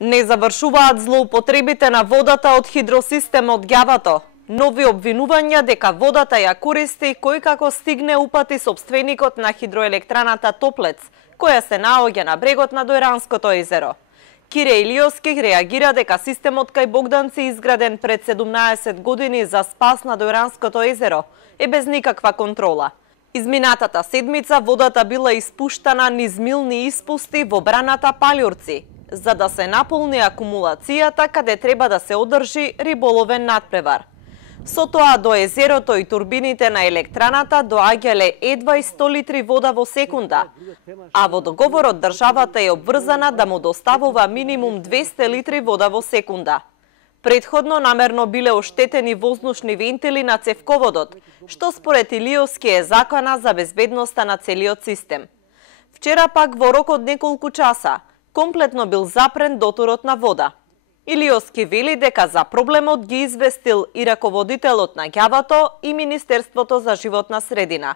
Не завршуваат злоупотребите на водата од хидросистемот Ѓавато. Нови обвинувања дека водата ја користи кој како стигне упати сопственикот на хидроелектраната Топлец, која се наоѓа на брегот на Дојранското езеро. Кире Илиовски реагира дека системот кај Богданци, изграден пред 17 години за спас на Дојранското езеро, е без никаква контрола. Изминатата седмица водата била испуштана низ милни испусти во браната Палјурци, за да се наполни акумулацијата каде треба да се одржи риболовен надпревар. Со тоа до езерото и турбините на електраната доаѓале едва и 100 литри вода во секунда, а во договорот државата е обврзана да му доставува минимум 200 литри вода во секунда. Предходно намерно биле оштетени воздушни вентили на цевководот, што според Илиовски е закана за безбедноста на целиот систем. Вчера пак во рок од неколку часа комплетно бил запрен доторот на вода. Илиовски вели дека за проблемот ги известил и раководителот на Ѓавато и Министерството за животна средина.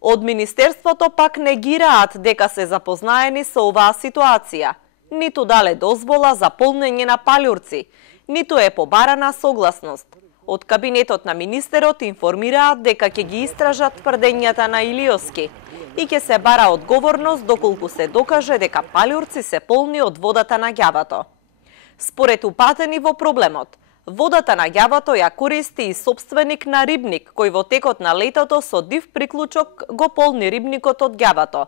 Од Министерството пак негираат дека се запознаени со оваа ситуација, ниту дале дозвола за полнење на Палјурци, ниту е побарана согласност. Од кабинетот на министерот информираат дека ќе ги истражат тврдењата на Илиовски и ќе се бара одговорност доколку се докаже дека Палјурци се полни од водата на Ѓавато. Според упатени во проблемот, водата на Ѓавато ја користи и сопственик на рибник, кој во текот на летото со див приклучок го полни рибникот од Ѓавато.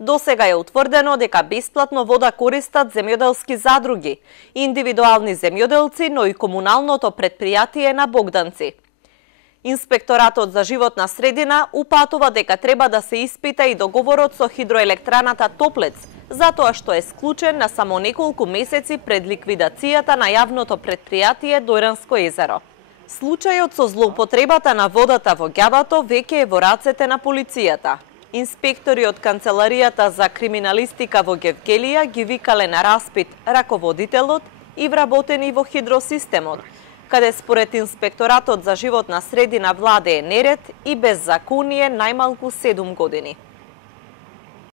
Досега е утврдено дека бесплатно вода користат земјоделски задруги, индивидуални земјоделци, но и комуналното претпријатие на Богданци. Инспекторатот за животна средина упатува дека треба да се испита и договорот со хидроелектраната Топлец, затоа што е склучен на само неколку месеци пред ликвидацијата на јавното претпријатие Дојранско езеро. Случајот со злоупотребата на водата во Ѓавато веќе е во рацете на полицијата. Инспектори од Канцеларијата за криминалистика во Гевгелија ги викале на распит раководителот и вработени во хидросистемот, каде според Инспекторатот за животна средина владее неред и беззаконие најмалку 7 години.